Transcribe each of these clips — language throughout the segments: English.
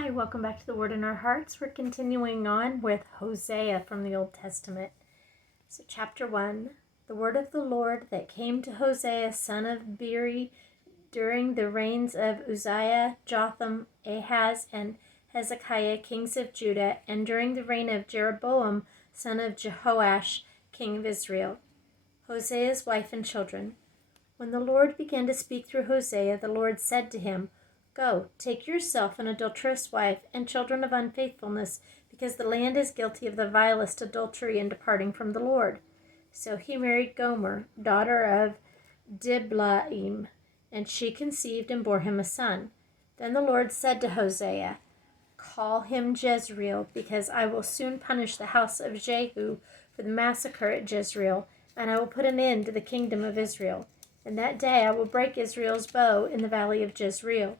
Hi, welcome back to the Word in Our Hearts. We're continuing on with Hosea from the Old Testament. So chapter 1, the word of the Lord that came to Hosea, son of Beeri, during the reigns of Uzziah, Jotham, Ahaz, and Hezekiah, kings of Judah, and during the reign of Jeroboam, son of Jehoash, king of Israel. Hosea's wife and children. When the Lord began to speak through Hosea, the Lord said to him, Go, take yourself an adulterous wife and children of unfaithfulness, because the land is guilty of the vilest adultery in departing from the Lord. So he married Gomer, daughter of Diblaim, and she conceived and bore him a son. Then the Lord said to Hosea, Call him Jezreel, because I will soon punish the house of Jehu for the massacre at Jezreel, and I will put an end to the kingdom of Israel. And that day I will break Israel's bow in the valley of Jezreel.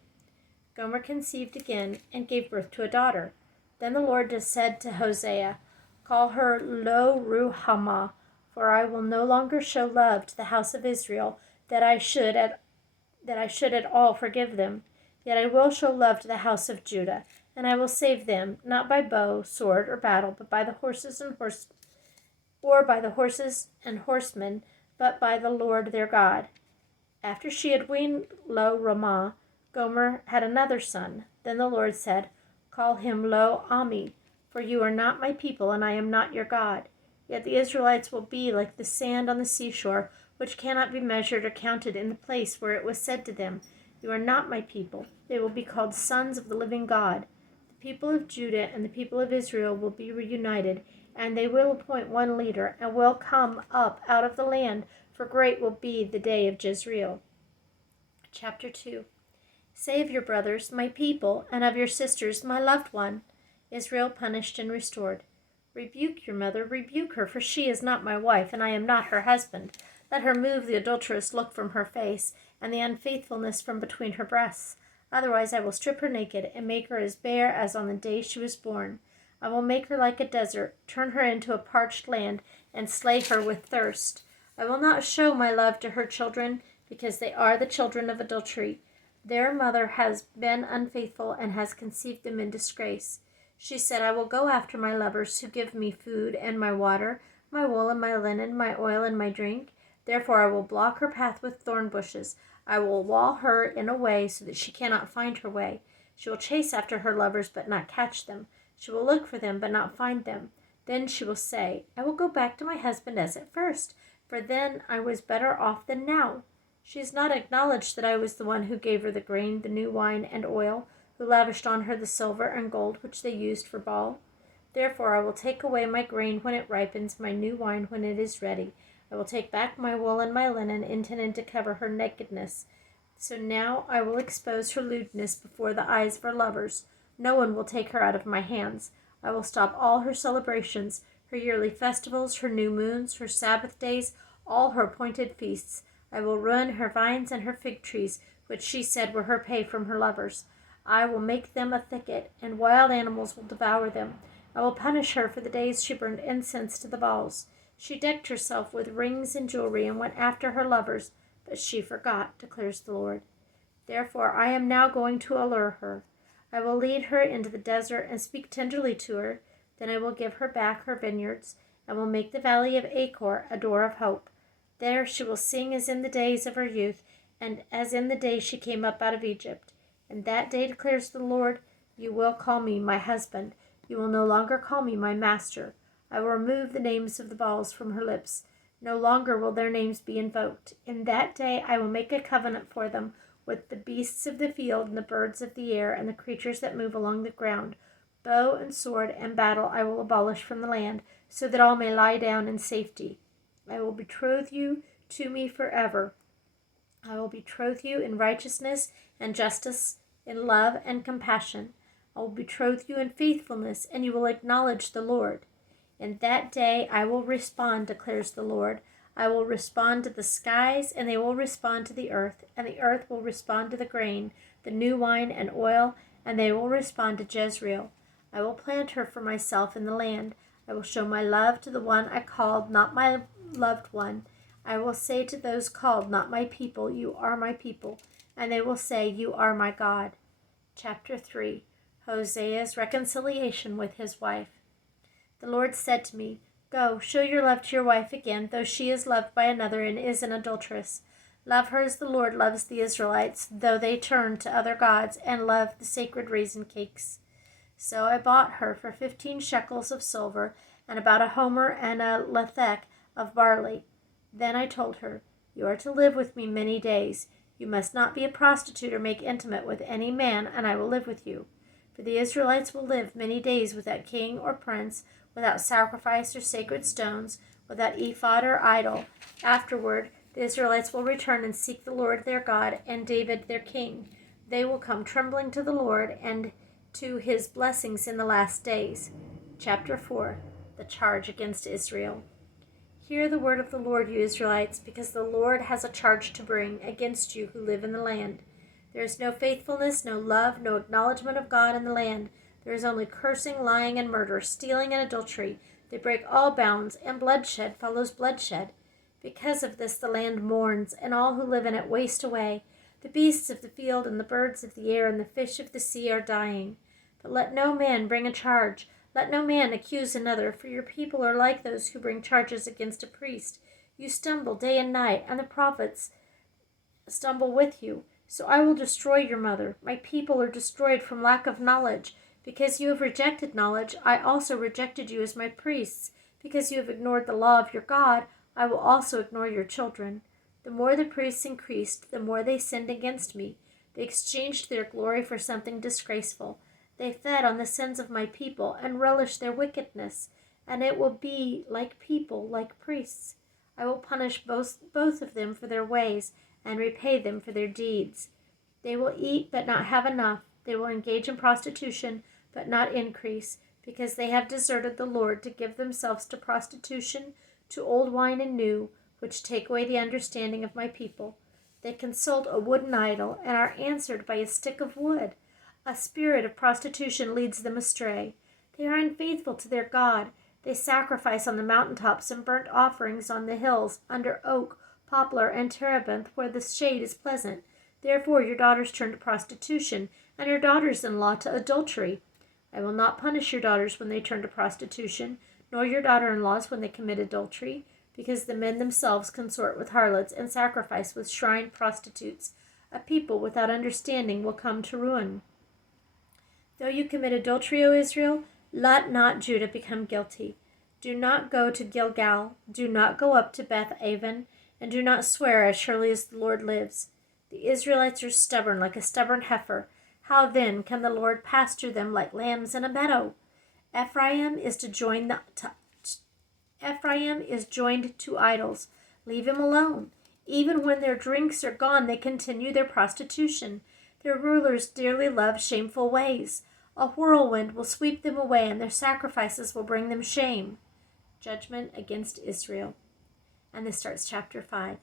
Gomer conceived again and gave birth to a daughter. Then the Lord said to Hosea, Call her Lo-ruhamah, for I will no longer show love to the house of Israel, that I should at all forgive them. Yet I will show love to the house of Judah, and I will save them, not by bow, sword, or battle, but by the horses and horsemen, but by the Lord their God. After she had weaned Lo-ruhamah, Gomer had another son. Then the Lord said, Call him Lo-ammi, for you are not my people, and I am not your God. Yet the Israelites will be like the sand on the seashore, which cannot be measured or counted in the place where it was said to them, You are not my people. They will be called sons of the living God. The people of Judah and the people of Israel will be reunited, and they will appoint one leader, and will come up out of the land, for great will be the day of Jezreel. Chapter 2. Say of your brothers, my people, and of your sisters, my loved one, Israel punished and restored. Rebuke your mother, rebuke her, for she is not my wife, and I am not her husband. Let her move the adulterous look from her face, and the unfaithfulness from between her breasts. Otherwise I will strip her naked, and make her as bare as on the day she was born. I will make her like a desert, turn her into a parched land, and slay her with thirst. I will not show my love to her children, because they are the children of adultery. Their mother has been unfaithful and has conceived them in disgrace. She said, I will go after my lovers who give me food and my water, my wool and my linen, my oil and my drink. Therefore I will block her path with thorn bushes. I will wall her in a way so that she cannot find her way. She will chase after her lovers but not catch them. She will look for them but not find them. Then she will say, I will go back to my husband as at first, for then I was better off than now. She has not acknowledged that I was the one who gave her the grain, the new wine, and oil, who lavished on her the silver and gold which they used for Baal. Therefore I will take away my grain when it ripens, my new wine when it is ready. I will take back my wool and my linen, intended to cover her nakedness. So now I will expose her lewdness before the eyes of her lovers. No one will take her out of my hands. I will stop all her celebrations, her yearly festivals, her new moons, her Sabbath days, all her appointed feasts. I will ruin her vines and her fig trees, which she said were her pay from her lovers. I will make them a thicket, and wild animals will devour them. I will punish her for the days she burned incense to the Baals. She decked herself with rings and jewelry and went after her lovers, but she forgot, declares the Lord. Therefore I am now going to allure her. I will lead her into the desert and speak tenderly to her. Then I will give her back her vineyards, and will make the valley of Achor a door of hope. There she will sing as in the days of her youth, and as in the day she came up out of Egypt. And that day, declares the Lord, you will call me my husband. You will no longer call me my master. I will remove the names of the Baals from her lips. No longer will their names be invoked. In that day I will make a covenant for them with the beasts of the field and the birds of the air and the creatures that move along the ground. Bow and sword and battle I will abolish from the land, so that all may lie down in safety. I will betroth you to me forever. I will betroth you in righteousness and justice, in love and compassion. I will betroth you in faithfulness, and you will acknowledge the Lord. In that day I will respond, declares the Lord. I will respond to the skies, and they will respond to the earth, and the earth will respond to the grain, the new wine and oil, and they will respond to Jezreel. I will plant her for myself in the land. I will show my love to the one I called, not my loved one. I will say to those called, not my people, you are my people, and they will say, you are my God. Chapter 3. Hosea's reconciliation with his wife. The Lord said to me, Go, show your love to your wife again, though she is loved by another and is an adulteress. Love her as the Lord loves the Israelites, though they turn to other gods and love the sacred raisin cakes. So I bought her for 15 shekels of silver and about a homer and a lethek of barley. Then I told her, You are to live with me many days. You must not be a prostitute or make intimate with any man, and I will live with you. For the Israelites will live many days without king or prince, without sacrifice or sacred stones, without ephod or idol. Afterward, the Israelites will return and seek the Lord their God and David their king. They will come trembling to the Lord and to his blessings in the last days. Chapter 4. The charge against Israel. Hear the word of the Lord, you Israelites, because the Lord has a charge to bring against you who live in the land. There is no faithfulness, no love, no acknowledgement of God in the land. There is only cursing, lying, and murder, stealing, and adultery. They break all bounds, and bloodshed follows bloodshed. Because of this the land mourns, and all who live in it waste away. The beasts of the field and the birds of the air and the fish of the sea are dying. But let no man bring a charge. Let no man accuse another, for your people are like those who bring charges against a priest. You stumble day and night, and the prophets stumble with you. So I will destroy your mother. My people are destroyed from lack of knowledge. Because you have rejected knowledge, I also rejected you as my priests. Because you have ignored the law of your God, I will also ignore your children. The more the priests increased, the more they sinned against me. They exchanged their glory for something disgraceful. They fed on the sins of my people and relished their wickedness, and it will be like people, like priests. I will punish both of them for their ways and repay them for their deeds. They will eat but not have enough. They will engage in prostitution but not increase, because they have deserted the Lord to give themselves to prostitution, to old wine and new, which take away the understanding of my people. They consult a wooden idol and are answered by a stick of wood. A spirit of prostitution leads them astray. They are unfaithful to their God. They sacrifice on the mountaintops and burnt offerings on the hills, under oak, poplar, and terebinth, where the shade is pleasant. Therefore your daughters turn to prostitution, and your daughters-in-law to adultery. I will not punish your daughters when they turn to prostitution, nor your daughter-in-laws when they commit adultery, because the men themselves consort with harlots and sacrifice with shrine prostitutes. A people without understanding will come to ruin. Though you commit adultery, O Israel, let not Judah become guilty. Do not go to Gilgal, do not go up to Beth-aven, and do not swear as surely as the Lord lives. The Israelites are stubborn like a stubborn heifer. How then can the Lord pasture them like lambs in a meadow? Ephraim is joined to idols. Leave him alone. Even when their drinks are gone, they continue their prostitution. Their rulers dearly love shameful ways. A whirlwind will sweep them away, and their sacrifices will bring them shame. Judgment against Israel. And this starts chapter 5.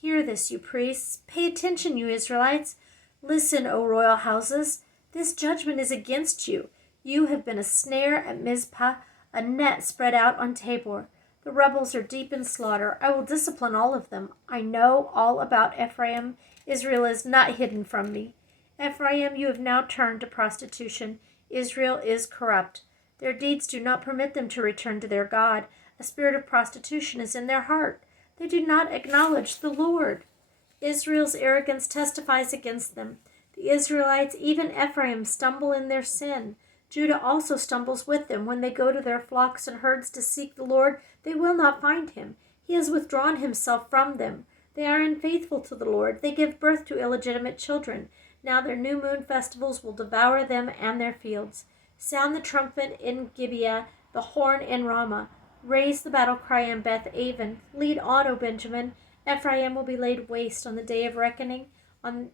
Hear this, you priests. Pay attention, you Israelites. Listen, O royal houses. This judgment is against you. You have been a snare at Mizpah, a net spread out on Tabor. The rebels are deep in slaughter. I will discipline all of them. I know all about Ephraim. Israel is not hidden from me. Ephraim, you have now turned to prostitution. Israel is corrupt. Their deeds do not permit them to return to their God. A spirit of prostitution is in their heart. They do not acknowledge the Lord. Israel's arrogance testifies against them. The Israelites, even Ephraim, stumble in their sin. Judah also stumbles with them. When they go to their flocks and herds to seek the Lord, they will not find him. He has withdrawn himself from them. They are unfaithful to the Lord. They give birth to illegitimate children. Now their new moon festivals will devour them and their fields. Sound the trumpet in Gibeah, the horn in Ramah. Raise the battle cry in Beth-aven. Lead on, O Benjamin. Ephraim will be laid waste on the day of reckoning. Among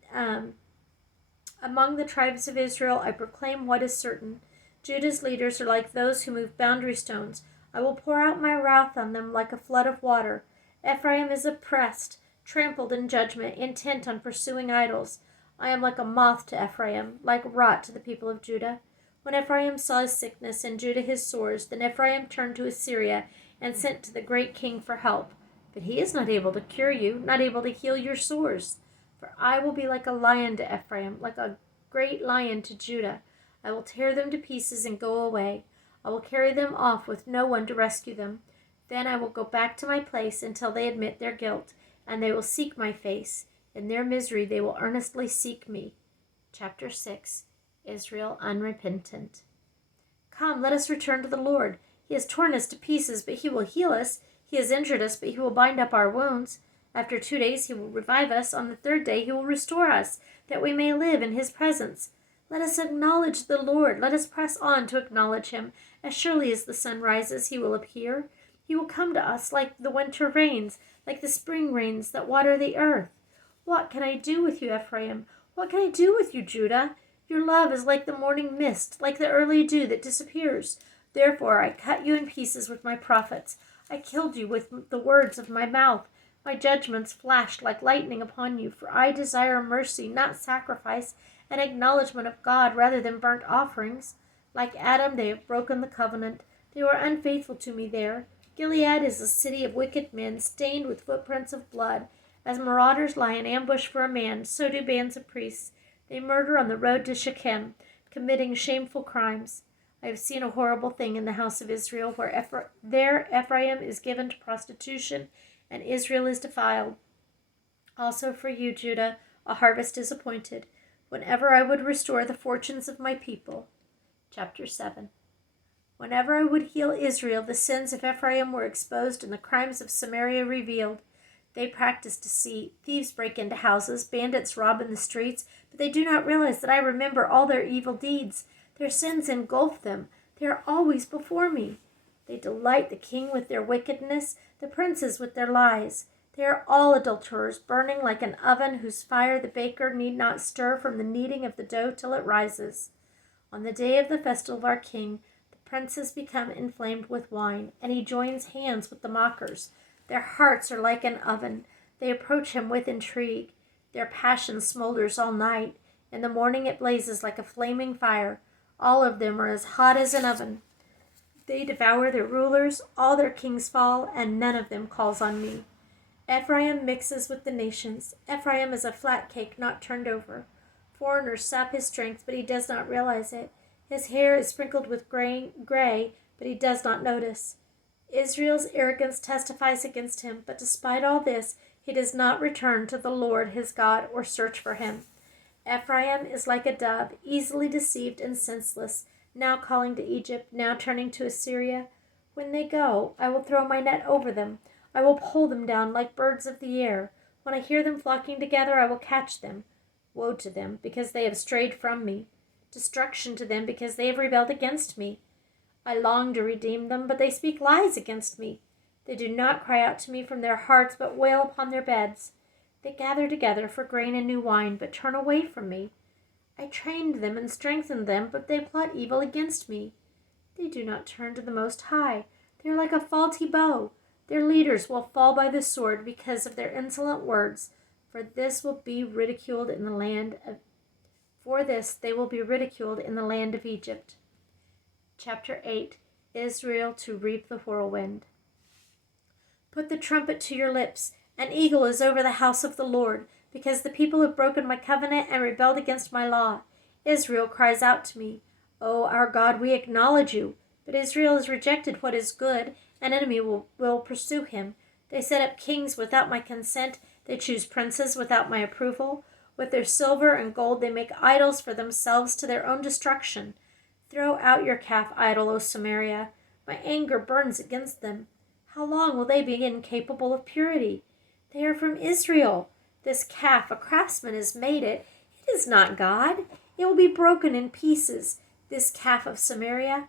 the tribes of Israel I proclaim what is certain. Judah's leaders are like those who move boundary stones. I will pour out my wrath on them like a flood of water. Ephraim is oppressed, trampled in judgment, intent on pursuing idols. I am like a moth to Ephraim, like rot to the people of Judah. When Ephraim saw his sickness and Judah his sores, then Ephraim turned to Assyria and sent to the great king for help. But he is not able to cure you, not able to heal your sores. For I will be like a lion to Ephraim, like a great lion to Judah. I will tear them to pieces and go away. I will carry them off with no one to rescue them. Then I will go back to my place until they admit their guilt, and they will seek my face. In their misery they will earnestly seek me. Chapter 6. Israel Unrepentant. Come, let us return to the Lord. He has torn us to pieces, but he will heal us. He has injured us, but he will bind up our wounds. After 2 days he will revive us. On the 3rd day he will restore us, that we may live in his presence. Let us acknowledge the Lord. Let us press on to acknowledge him. As surely as the sun rises, he will appear. He will come to us like the winter rains, like the spring rains that water the earth. What can I do with you, Ephraim? What can I do with you, Judah? Your love is like the morning mist, like the early dew that disappears. Therefore I cut you in pieces with my prophets. I killed you with the words of my mouth. My judgments flashed like lightning upon you, for I desire mercy, not sacrifice, an acknowledgement of God rather than burnt offerings. Like Adam, they have broken the covenant. They were unfaithful to me there. Gilead is a city of wicked men, stained with footprints of blood. As marauders lie in ambush for a man, so do bands of priests. They murder on the road to Shechem, committing shameful crimes. I have seen a horrible thing in the house of Israel, where Ephraim is given to prostitution, and Israel is defiled. Also for you, Judah, a harvest is appointed, whenever I would restore the fortunes of my people. Chapter 7. Whenever I would heal Israel, the sins of Ephraim were exposed and the crimes of Samaria revealed. They practice deceit. Thieves break into houses. Bandits rob in the streets. But they do not realize that I remember all their evil deeds. Their sins engulf them. They are always before me. They delight the king with their wickedness, the princes with their lies. They are all adulterers, burning like an oven whose fire the baker need not stir from the kneading of the dough till it rises. On the day of the festival of our king, the princes become inflamed with wine, and he joins hands with the mockers. Their hearts are like an oven. They approach him with intrigue. Their passion smolders all night. In the morning it blazes like a flaming fire. All of them are as hot as an oven. They devour their rulers. All their kings fall, and none of them calls on me. Ephraim mixes with the nations. Ephraim is a flat cake not turned over. Foreigners sap his strength, but he does not realize it. His hair is sprinkled with gray, but he does not notice. Israel's arrogance testifies against him, but despite all this, he does not return to the Lord his God or search for him. Ephraim is like a dove, easily deceived and senseless, now calling to Egypt, now turning to Assyria. When they go, I will throw my net over them. I will pull them down like birds of the air. When I hear them flocking together, I will catch them. Woe to them, because they have strayed from me. Destruction to them, because they have rebelled against me. I long to redeem them, but they speak lies against me. They do not cry out to me from their hearts, but wail upon their beds. They gather together for grain and new wine, but turn away from me. I trained them and strengthened them, but they plot evil against me. They do not turn to the Most High. They are like a faulty bow. Their leaders will fall by the sword because of their insolent words. For this will be ridiculed in the land of they will be ridiculed in the land of Egypt. Chapter 8. Israel to reap the whirlwind. Put the trumpet to your lips. An eagle is over the house of the Lord, because the people have broken my covenant and rebelled against my law. Israel cries out to me, O our God, we acknowledge you. But Israel has rejected what is good. An enemy will pursue him. They set up kings without my consent. They choose princes without my approval. With their silver and gold they make idols for themselves to their own destruction. Throw out your calf idol, O Samaria. My anger burns against them. How long will they be incapable of purity? They are from Israel. This calf, a craftsman has made it. It is not God. It will be broken in pieces, this calf of Samaria.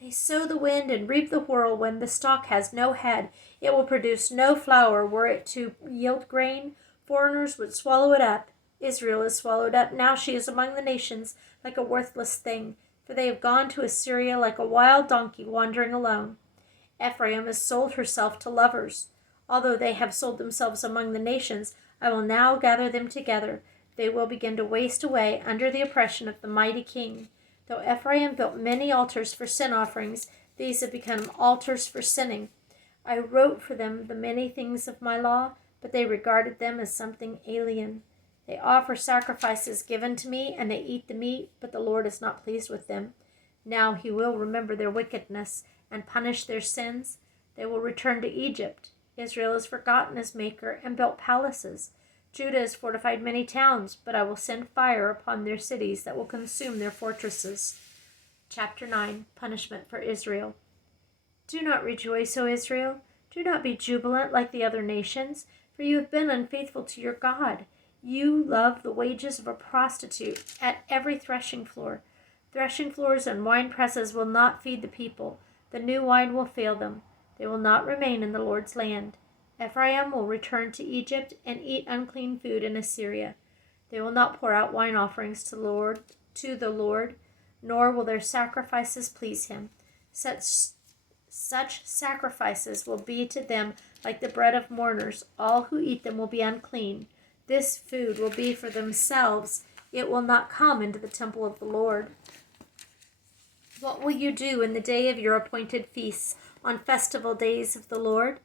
They sow the wind and reap the whirlwind. The stalk has no head. It will produce no flour. Were it to yield grain, foreigners would swallow it up. Israel is swallowed up. Now she is among the nations like a worthless thing. For they have gone to Assyria like a wild donkey wandering alone. Ephraim has sold herself to lovers. Although they have sold themselves among the nations, I will now gather them together. They will begin to waste away under the oppression of the mighty king. Though Ephraim built many altars for sin offerings, these have become altars for sinning. I wrote for them the many things of my law, but they regarded them as something alien. They offer sacrifices given to me, and they eat the meat, but the Lord is not pleased with them. Now he will remember their wickedness and punish their sins. They will return to Egypt. Israel has forgotten his maker and built palaces. Judah has fortified many towns, but I will send fire upon their cities that will consume their fortresses. Chapter 9. Punishment for Israel. Do not rejoice, O Israel. Do not be jubilant like the other nations, for you have been unfaithful to your God. You love the wages of a prostitute at every threshing floor. Threshing floors and wine presses will not feed the people. The new wine will fail them. They will not remain in the Lord's land. Ephraim will return to Egypt and eat unclean food in Assyria. They will not pour out wine offerings to the Lord, nor will their sacrifices please him. Such sacrifices will be to them like the bread of mourners. All who eat them will be unclean. This food will be for themselves. It will not come into the temple of the Lord. What will you do in the day of your appointed feasts, on festival days of the Lord?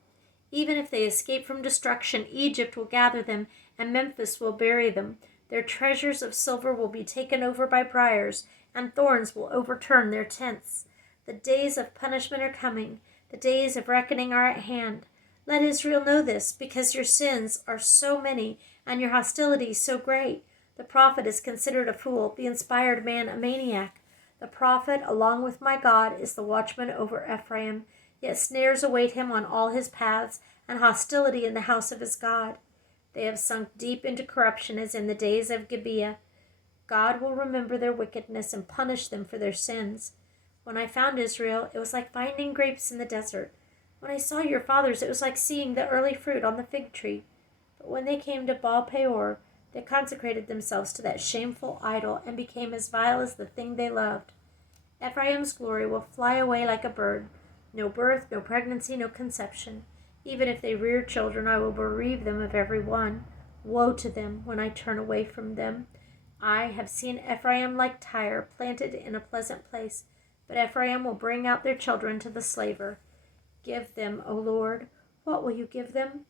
Even if they escape from destruction, Egypt will gather them, and Memphis will bury them. Their treasures of silver will be taken over by briars, and thorns will overturn their tents. The days of punishment are coming. The days of reckoning are at hand. Let Israel know this, because your sins are so many, and your hostility so great. The prophet is considered a fool, the inspired man a maniac. The prophet, along with my God, is the watchman over Ephraim, yet snares await him on all his paths, and hostility in the house of his God. They have sunk deep into corruption as in the days of Gibeah. God will remember their wickedness and punish them for their sins. When I found Israel, it was like finding grapes in the desert. When I saw your fathers, it was like seeing the early fruit on the fig tree. But when they came to Baal Peor, they consecrated themselves to that shameful idol and became as vile as the thing they loved. Ephraim's glory will fly away like a bird. No birth, no pregnancy, no conception. Even if they rear children, I will bereave them of every one. Woe to them when I turn away from them. I have seen Ephraim like Tyre, planted in a pleasant place, but Ephraim will bring out their children to the slaver. Give them, O Lord. What will you give them?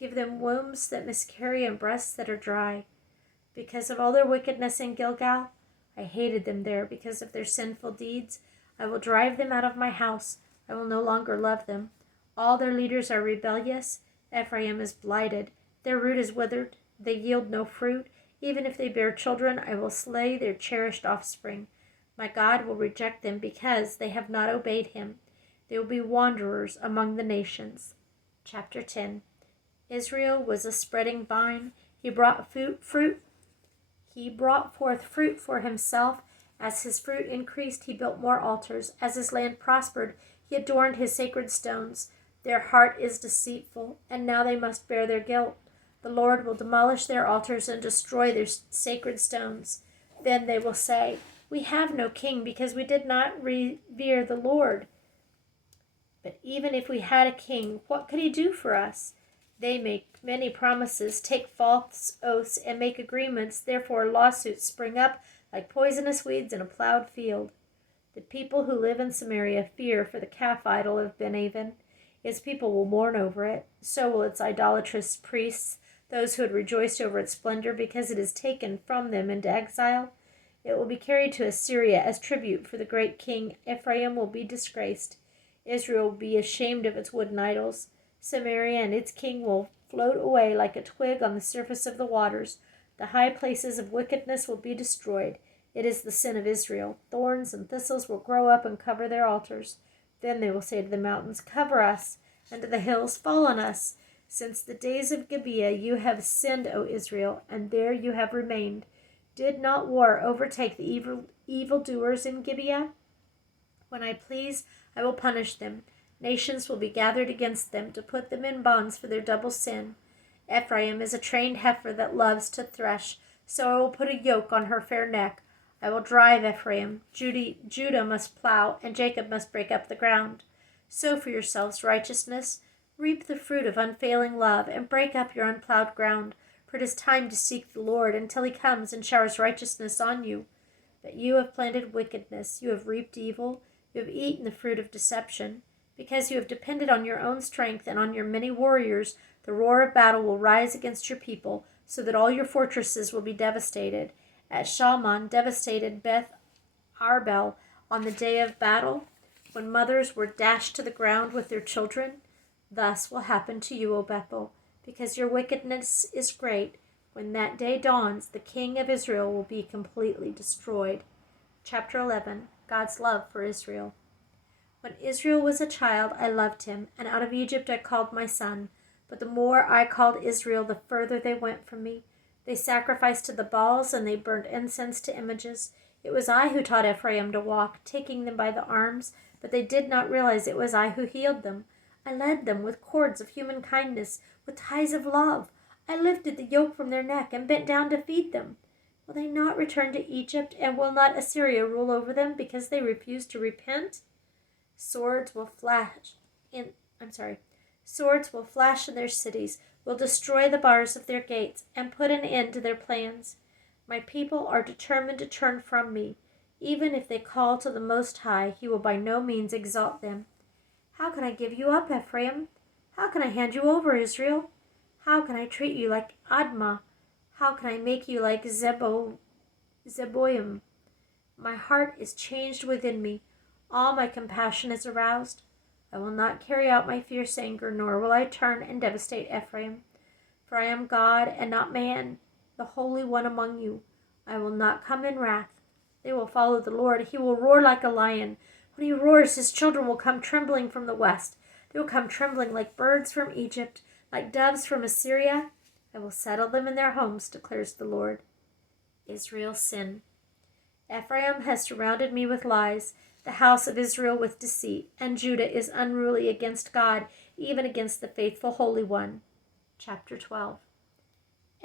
Give them wombs that miscarry and breasts that are dry. Because of all their wickedness in Gilgal, I hated them there. Because of their sinful deeds, I will drive them out of my house. I will no longer love them. All their leaders are rebellious. Ephraim is blighted. Their root is withered. They yield no fruit. Even if they bear children, I will slay their cherished offspring. My God will reject them because they have not obeyed him. They will be wanderers among the nations. Chapter 10. Israel was a spreading vine. He brought forth fruit for himself. As his fruit increased, he built more altars. As his land prospered, he adorned his sacred stones. Their heart is deceitful, and now they must bear their guilt. The Lord will demolish their altars and destroy their sacred stones. Then they will say, we have no king because we did not revere the Lord. But even if we had a king, what could he do for us? They make many promises, take false oaths, and make agreements. Therefore lawsuits spring up like poisonous weeds in a plowed field. The people who live in Samaria fear for the calf idol of Ben-Aven. Its people will mourn over it. So will its idolatrous priests, those who had rejoiced over its splendor, because it is taken from them into exile. It will be carried to Assyria as tribute for the great king. Ephraim will be disgraced. Israel will be ashamed of its wooden idols. Samaria and its king will float away like a twig on the surface of the waters. The high places of wickedness will be destroyed. It is the sin of Israel. Thorns and thistles will grow up and cover their altars. Then they will say to the mountains, cover us, and to the hills, fall on us. Since the days of Gibeah you have sinned, O Israel, and there you have remained. Did not war overtake the evildoers in Gibeah? When I please, I will punish them. Nations will be gathered against them to put them in bonds for their double sin. Ephraim is a trained heifer that loves to thresh, so I will put a yoke on her fair neck. I will drive Ephraim. Judah must plow, and Jacob must break up the ground. Sow for yourselves righteousness. Reap the fruit of unfailing love, and break up your unplowed ground. For it is time to seek the Lord until he comes and showers righteousness on you. But you have planted wickedness. You have reaped evil. You have eaten the fruit of deception. Because you have depended on your own strength and on your many warriors, the roar of battle will rise against your people. so that all your fortresses will be devastated. At Shalman devastated Beth Arbel on the day of battle, when mothers were dashed to the ground with their children. Thus will happen to you, O Bethel, because your wickedness is great. When that day dawns, the king of Israel will be completely destroyed. Chapter 11. God's love for Israel. When Israel was a child, I loved him, and out of Egypt I called my son. But the more I called Israel, the further they went from me. They sacrificed to the Baals, and they burned incense to images. It was I who taught Ephraim to walk, taking them by the arms, but they did not realize it was I who healed them. I led them with cords of human kindness, with ties of love. I lifted the yoke from their neck and bent down to feed them. Will they not return to Egypt, and will not Assyria rule over them because they refuse to repent? Swords will flash in their cities, will destroy the bars of their gates, and put an end to their plans. My people are determined to turn from me. Even if they call to the Most High, he will by no means exalt them. How can I give you up, Ephraim? How can I hand you over, Israel? How can I treat you like Admah? How can I make you like Zeboim? My heart is changed within me. All my compassion is aroused. I will not carry out my fierce anger, nor will I turn and devastate Ephraim. For I am God and not man, the Holy One among you. I will not come in wrath. They will follow the Lord. He will roar like a lion. When he roars, his children will come trembling from the west. They will come trembling like birds from Egypt, like doves from Assyria. I will settle them in their homes, declares the Lord. Israel's sin. Ephraim has surrounded me with lies, the house of Israel with deceit, and Judah is unruly against God, even against the faithful Holy One. Chapter 12.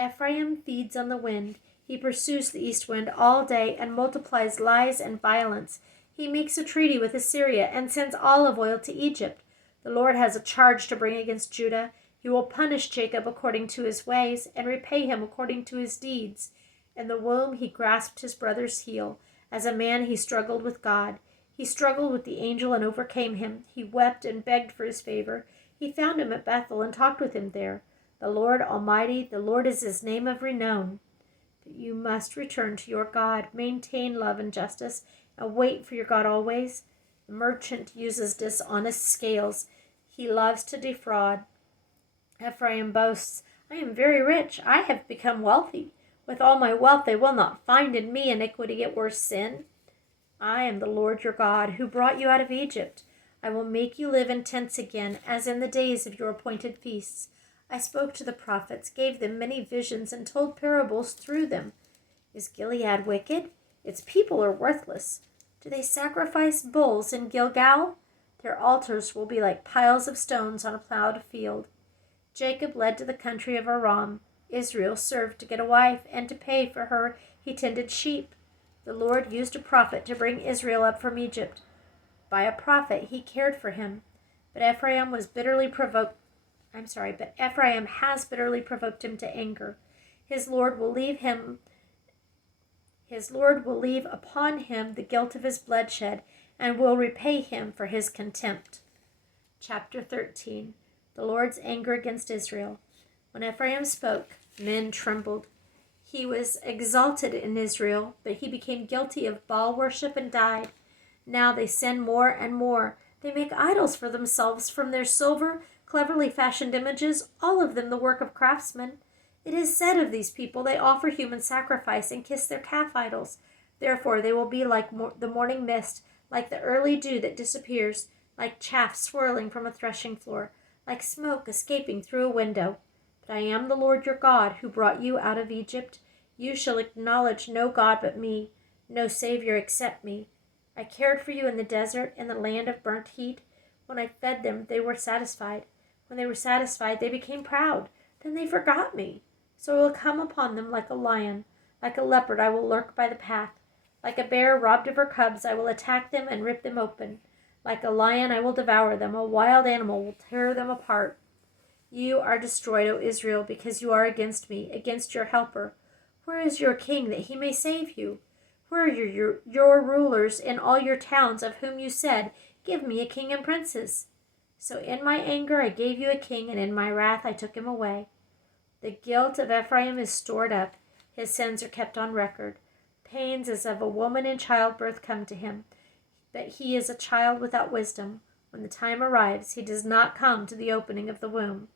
Ephraim feeds on the wind. He pursues the east wind all day and multiplies lies and violence. He makes a treaty with Assyria and sends olive oil to Egypt. The Lord has a charge to bring against Judah. He will punish Jacob according to his ways and repay him according to his deeds. In the womb he grasped his brother's heel. As a man he struggled with God. He struggled with the angel and overcame him. He wept and begged for his favor. He found him at Bethel and talked with him there. The Lord Almighty, the Lord is his name of renown. But you must return to your God, maintain love and justice, and wait for your God always. The merchant uses dishonest scales. He loves to defraud. Ephraim boasts, I am very rich. I have become wealthy. With all my wealth they will not find in me iniquity or sin. I am the Lord your God, who brought you out of Egypt. I will make you live in tents again, as in the days of your appointed feasts. I spoke to the prophets, gave them many visions, and told parables through them. Is Gilead wicked? Its people are worthless. Do they sacrifice bulls in Gilgal? Their altars will be like piles of stones on a plowed field. Jacob led to the country of Aram. Israel served to get a wife, and to pay for her he tended sheep. The Lord used a prophet to bring Israel up from Egypt. By a prophet he cared for him. But Ephraim has bitterly provoked him to anger. His Lord will leave upon him the guilt of his bloodshed, and will repay him for his contempt. Chapter 13. The Lord's anger against Israel. When Ephraim spoke, men trembled. He was exalted in Israel, but he became guilty of Baal worship and died. Now they sin more and more. They make idols for themselves from their silver, cleverly fashioned images, all of them the work of craftsmen. It is said of these people, they offer human sacrifice and kiss their calf idols. Therefore they will be like the morning mist, like the early dew that disappears, like chaff swirling from a threshing floor, like smoke escaping through a window. But I am the Lord your God, who brought you out of Egypt. You shall acknowledge no God but me, no Savior except me. I cared for you in the desert, in the land of burnt heat. When I fed them, they were satisfied. When they were satisfied, they became proud. Then they forgot me. So I will come upon them like a lion. Like a leopard, I will lurk by the path. Like a bear robbed of her cubs, I will attack them and rip them open. Like a lion, I will devour them. A wild animal will tear them apart. You are destroyed, O Israel, because you are against me, against your helper. Where is your king, that he may save you? Where are your rulers in all your towns, of whom you said, Give me a king and princes? So in my anger I gave you a king, and in my wrath I took him away. The guilt of Ephraim is stored up. His sins are kept on record. Pains as of a woman in childbirth come to him. But he is a child without wisdom. When the time arrives, he does not come to the opening of the womb.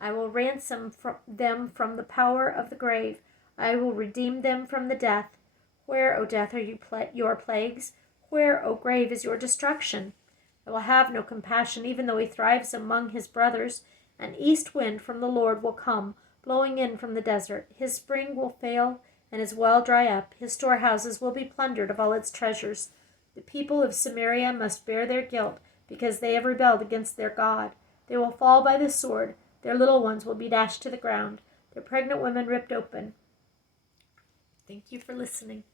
I will ransom them from the power of the grave. I will redeem them from the death. Where, O death, are your plagues? Where, O grave, is your destruction? I will have no compassion, even though he thrives among his brothers. An east wind from the Lord will come, blowing in from the desert. His spring will fail, and his well dry up. His storehouses will be plundered of all its treasures. The people of Samaria must bear their guilt, because they have rebelled against their God. They will fall by the sword. Their little ones will be dashed to the ground, their pregnant women ripped open. Thank you for listening.